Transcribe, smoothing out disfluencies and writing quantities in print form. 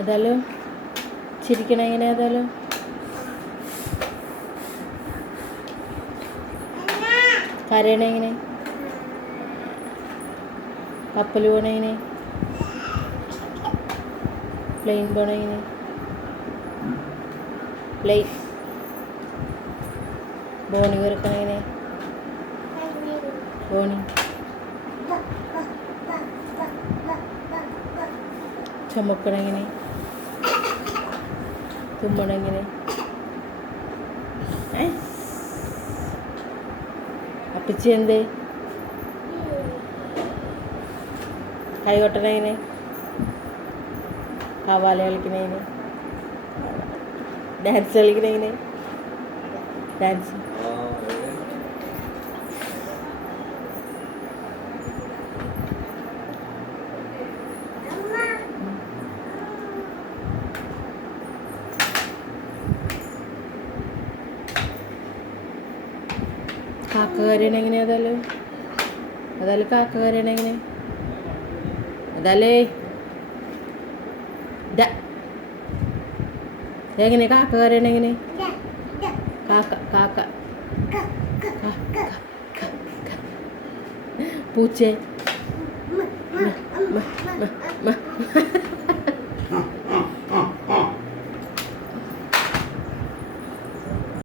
ഏതായാലും ചിരിക്കണ എങ്ങനെ? ഏതായാലും കരയണ എങ്ങനെ? കപ്പൽ പോണ എങ്ങനെ? പ്ലെയിൻ പോണ എങ്ങനെ? പ്ലെയിൻ ബോണി കിടക്കണ എങ്ങനെ? ബോണി ചുമക്കണ എങ്ങനെ? തുമ്മണ എങ്ങനെ? അപ്പച്ചി എന്തേ? കൈ കൊട്ടണ എങ്ങനെ? കവാല കളിക്കണ എങ്ങനെ? ഡാൻസ് കളിക്കണ എങ്ങനെ? ഡാൻസ് കാക്ക കരയണ എങ്ങനെ? ഏതായാലും കാക്ക കരയണ എങ്ങനെ? എങ്ങനെ കാക്ക കരയണ എങ്ങനെ? കാക്ക കാക്ക പൂച്ച